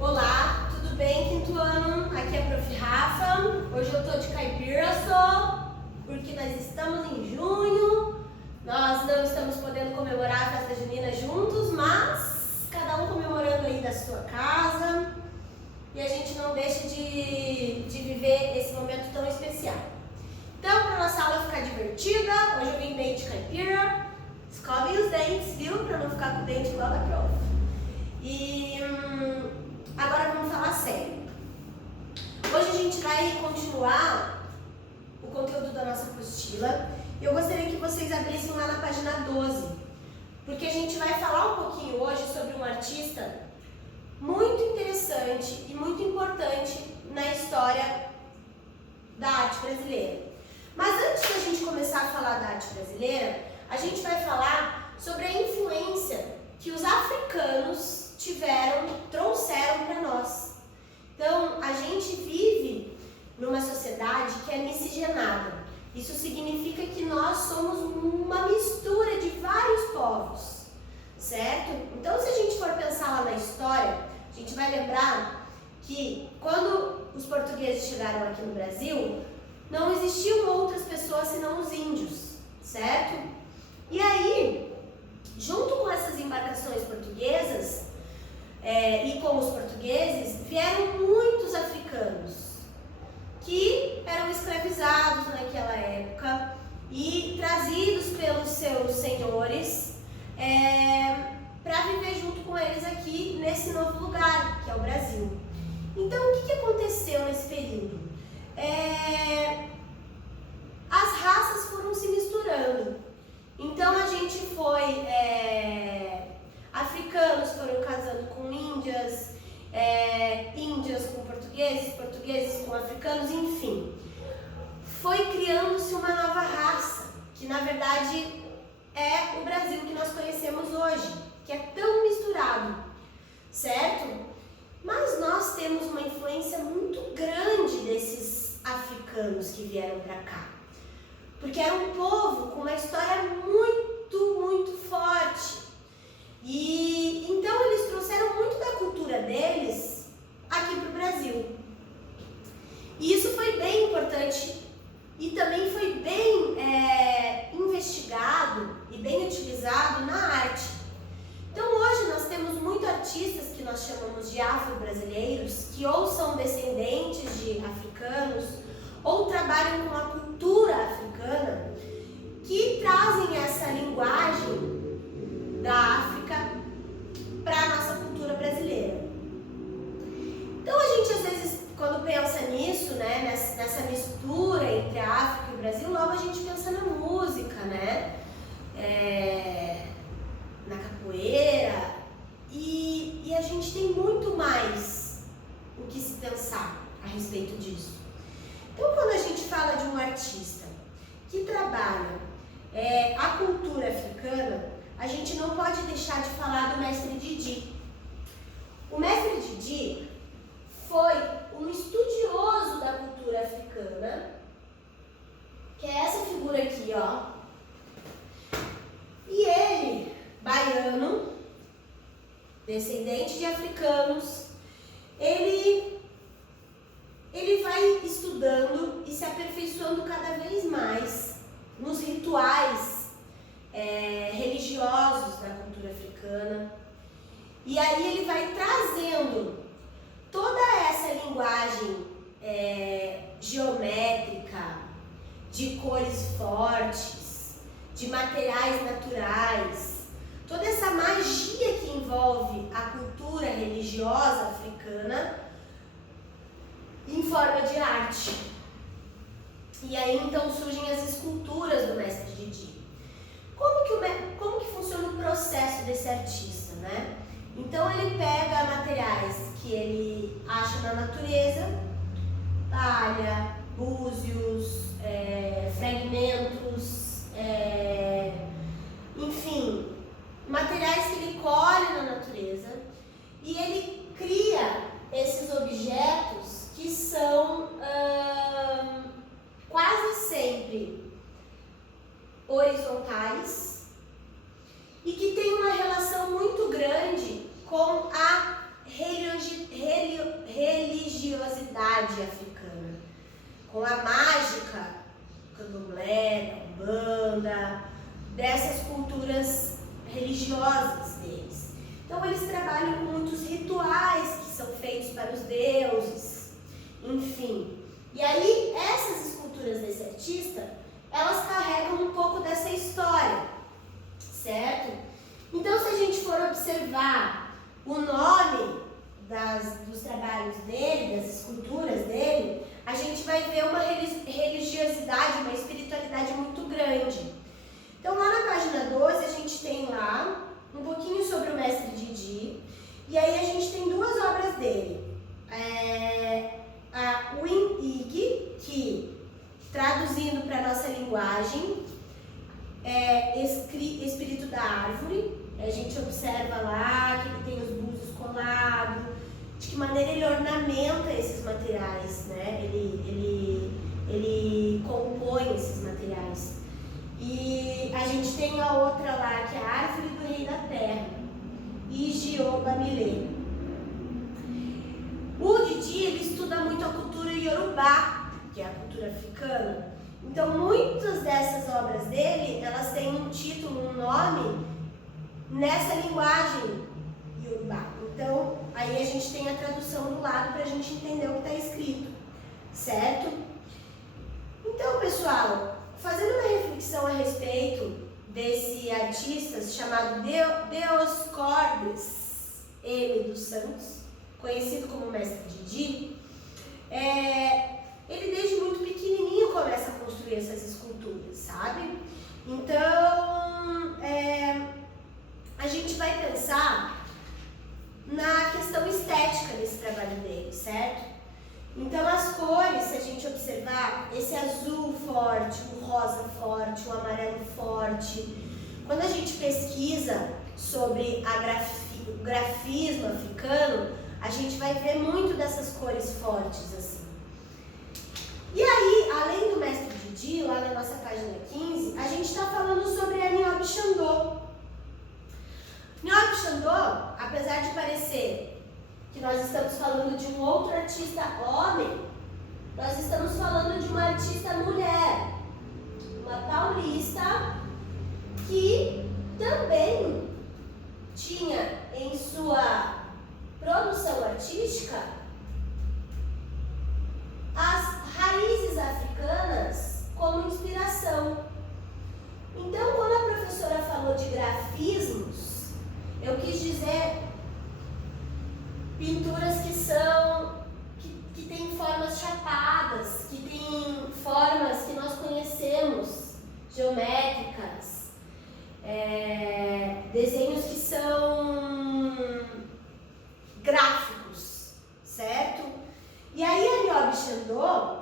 Olá, tudo bem, quinto ano? Aqui é a Prof. Rafa. Hoje eu tô de caipira só, porque nós estamos em junho. Nós não estamos podendo comemorar a festa junina juntos, mas cada um comemorando aí da sua casa. E a gente não deixa de viver esse momento tão especial. Então, para nossa aula ficar divertida, hoje eu vim bem de caipira. Escovem os dentes, viu? Para não ficar com o dente igual da prof. E agora vamos falar sério. Hoje a gente vai continuar o conteúdo da nossa apostila. Eu gostaria que vocês abrissem lá na página 12, porque a gente vai falar um pouquinho hoje sobre um artista muito interessante e muito importante na história da arte brasileira. Mas antes da gente começar a falar da arte brasileira, a gente vai falar sobre a influência que os africanos trouxeram para nós. Então, a gente vive numa sociedade que é miscigenada. Isso significa que nós somos uma mistura de vários povos, certo? Então, se a gente for pensar lá na história, a gente vai lembrar que quando os portugueses chegaram aqui no Brasil, não existiam outras pessoas senão os índios, certo? E aí, junto com essas embarcações portuguesas e com os portugueses, vieram muitos africanos que eram escravizados naquela época e trazidos pelos seus senhores para viver junto com eles aqui nesse novo lugar, que é o Brasil. Então, o que aconteceu nesse período? As raças foram se misturando. Então, a gente foi... africanos foram casando com índias, índias com portugueses, portugueses com africanos, enfim. Foi criando-se uma nova raça, que na verdade é o Brasil que nós conhecemos hoje, que é tão misturado, certo? Mas nós temos uma influência muito grande desses africanos que vieram para cá, porque era um povo com uma história muito, muito forte. E então eles trouxeram muito da cultura deles aqui para o Brasil. E isso foi bem importante e também foi bem investigado e bem utilizado na arte. Então hoje nós temos muitos artistas que nós chamamos de afro-brasileiros, que ou são descendentes de africanos ou trabalham com a cultura africana, que trazem essa linguagem da África para a nossa cultura brasileira. Então a gente às vezes, quando pensa nisso, né, nessa mistura entre a África e o Brasil, logo a gente pensa na música, né, na capoeira, e a gente tem muito mais o que se pensar a respeito disso. Então quando a gente fala de um artista que trabalha a cultura africana, a gente não pode deixar de falar do mestre Didi. O mestre Didi foi um estudioso da cultura africana, que é essa figura aqui, ó. E ele, baiano, descendente de africanos, ele vai estudando e se aperfeiçoando cada vez mais nos rituais religiosos da cultura africana, e aí ele vai trazendo toda essa linguagem geométrica, de cores fortes, de materiais naturais, toda essa magia que envolve a cultura religiosa africana em forma de arte. E aí então surgem as esculturas do mestre Didi. Como que funciona o processo desse artista, né? Então ele pega materiais que ele acha na natureza, palha, búzios, fragmentos, enfim, materiais que ele colhe na natureza, e ele cria esses objetos que são quase sempre horizontais e que tem uma relação Então eles trabalham com muitos rituais que são feitos para os deuses, enfim. E aí essas esculturas desse artista, elas carregam um pouco dessa história, certo? Então se a gente for observar o nome dos trabalhos dele, das esculturas dele, a gente vai ver uma religiosidade, uma espiritualidade muito grande. Então lá na página 12 a gente tem lá um pouquinho sobre o mestre Didi, e aí a gente tem duas obras dele. A Win Ig, que traduzindo para a nossa linguagem é Espírito da Árvore. A gente observa lá que ele tem os búzios colados, de que maneira ele ornamenta esses materiais, né? Ele compõe esses materiais. E a gente tem a outra lá, que é a Árvore do Rei da Terra, Ijiobamilê. O Didi, ele estuda muito a cultura Yorubá, que é a cultura africana. Então, muitas dessas obras dele, elas têm um título, um nome, nessa linguagem Yorubá. Então, aí a gente tem a tradução do lado para a gente entender o que está escrito, certo? Então, pessoal, fazendo uma reflexão a respeito desse artista chamado Dioscórides M. dos Santos, conhecido como Mestre Didi, ele desde muito pequenininho começa a construir essas esculturas, sabe? Então, a gente vai pensar na questão estética desse trabalho dele, certo? Então as cores, se a gente observar, esse azul forte, o rosa forte, o amarelo forte, quando a gente pesquisa sobre o grafismo africano, a gente vai ver muito dessas cores fortes assim. E aí, além do mestre Didi, lá na nossa página 15, a gente está falando sobre a Niobe Xandô. Niobe Xandô, apesar de parecer que nós estamos falando de um outro artista homem, nós estamos falando de uma artista mulher, uma paulista que também tinha em sua produção artística as raízes africanas como inspiração. Então, quando a professora falou de grafismos, eu quis dizer pinturas que têm formas chapadas, que têm formas que nós conhecemos, geométricas, desenhos que são gráficos, certo? E aí a Niobe Xandô,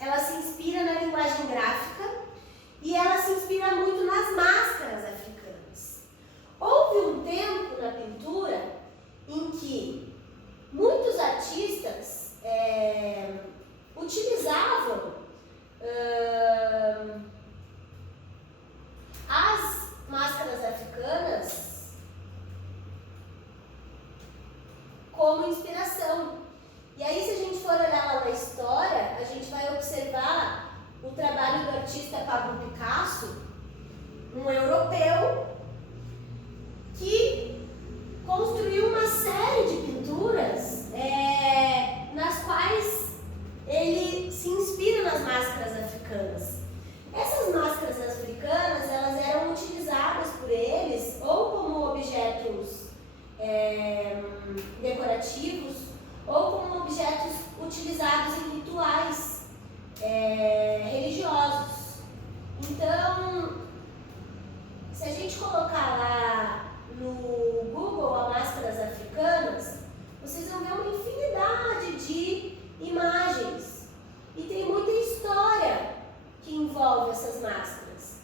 ela se inspira na linguagem gráfica e ela se inspira muito nas máscaras africanas. Houve um tempo na pintura em que muitos artistas utilizavam as máscaras africanas como inspiração. E aí, se a gente for olhar lá na história, a gente vai observar o trabalho do artista Pablo Picasso, um europeu, que construiu uma série de pinturas nas quais ele se inspira nas máscaras africanas. Essas máscaras africanas, elas eram utilizadas por eles ou como objetos decorativos ou como objetos utilizados em rituais religiosos. Então, se a gente colocar lá no Google máscaras africanas, vocês vão ver uma infinidade de imagens e tem muita história que envolve essas máscaras,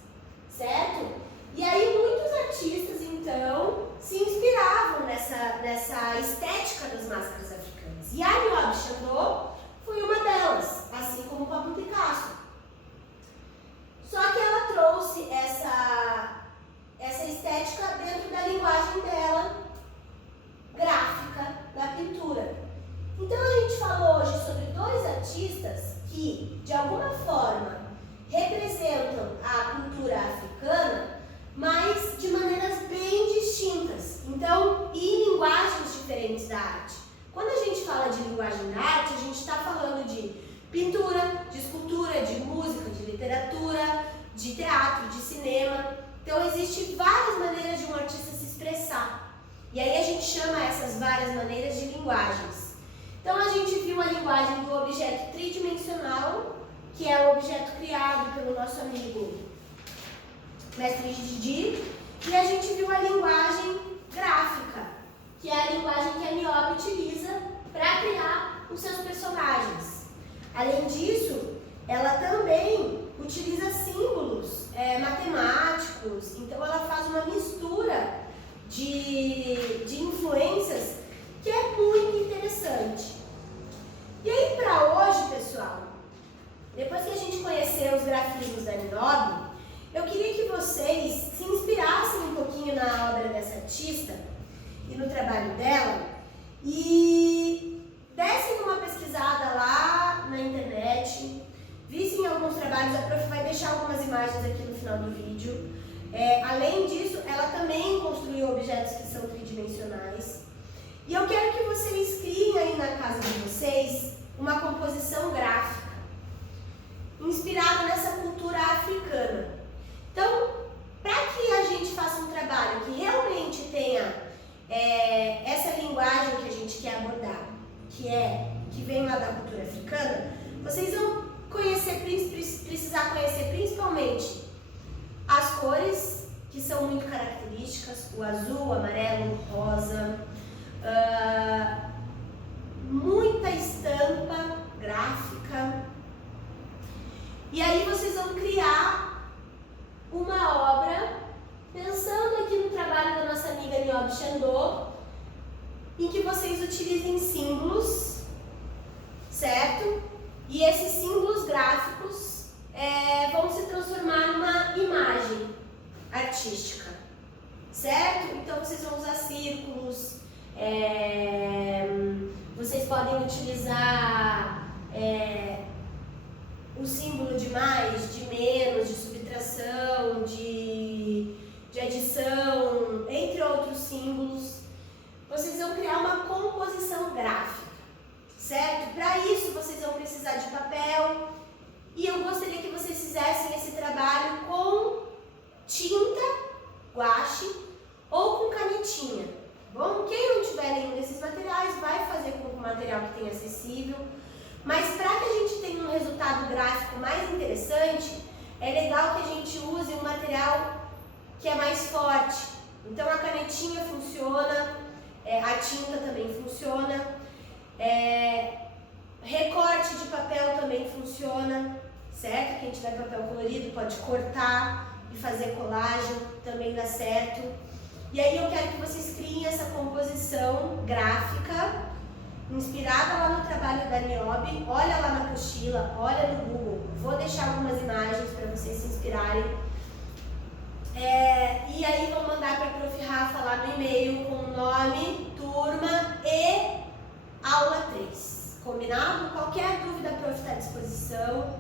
certo? E aí muitos artistas então se inspiravam nessa estética das máscaras africanas. E a Niobe Xandô foi uma delas, assim como o Pablo Picasso. Só que ela trouxe essa estética dentro da linguagem dela, gráfica, da pintura. Então a gente falou hoje sobre dois artistas que, de alguma forma, representam a cultura africana, mas de maneiras bem distintas. Então, fala de linguagem da arte, a gente está falando de pintura, de escultura, de música, de literatura, de teatro, de cinema. Então, existem várias maneiras de um artista se expressar. E aí a gente chama essas várias maneiras de linguagens. Então, a gente viu a linguagem do objeto tridimensional, que é o objeto criado pelo nosso amigo Mestre Didi, e a gente viu a linguagem gráfica, que é a linguagem que a Niobe utiliza para criar os seus personagens. Além disso, ela também utiliza símbolos matemáticos, então ela faz uma mistura de influências que é muito interessante. E aí, para hoje, pessoal, depois que a gente conheceu os grafismos da Niobe, eu queria que vocês se inspirassem um pouquinho na obra dessa artista e no trabalho dela e dessem uma pesquisada lá na internet, vissem alguns trabalhos. A prof vai deixar algumas imagens aqui no final do vídeo. Além disso, ela também construiu objetos que são tridimensionais. E eu quero que vocês criem aí na casa de vocês uma composição gráfica inspirada nessa cultura africana. Então, para que a gente faça um trabalho que realmente tenha essa linguagem que a gente quer abordar, que vem lá da cultura africana, vocês vão precisar conhecer principalmente as cores, que são muito características, o azul, o amarelo, o rosa, muita estampa gráfica. E aí vocês vão criar uma obra pensando aqui no trabalho da nossa amiga Niobe Chandot, em que vocês utilizem símbolos, certo? E esses símbolos gráficos vão se transformar numa imagem artística, certo? Então vocês vão usar círculos, vocês podem utilizar o símbolo de mais, de menos, de subtração, de adição, entre outros símbolos. Vocês vão criar uma composição gráfica, certo? Para isso vocês vão precisar de papel e eu gostaria que vocês fizessem esse trabalho com tinta, guache ou com canetinha, bom? Quem não tiver nenhum desses materiais vai fazer com o material que tem acessível. Mas para que a gente tenha um resultado gráfico mais interessante, é legal que a gente use um material que é mais forte. Então a canetinha funciona, a tinta também funciona, recorte de papel também funciona, certo? Quem tiver papel colorido pode cortar e fazer colagem, também dá certo. E aí eu quero que vocês criem essa composição gráfica inspirada lá no trabalho da Niobe. Olha lá na apostila, olha no Google. Vou deixar algumas imagens para vocês se inspirarem. E aí vão mandar para a Prof. Rafa lá no e-mail com o nome, turma e aula 3. Combinado? Qualquer dúvida, a Prof. está à disposição.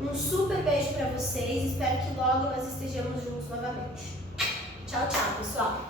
Um super beijo para vocês. Espero que logo nós estejamos juntos novamente. Tchau, tchau, pessoal.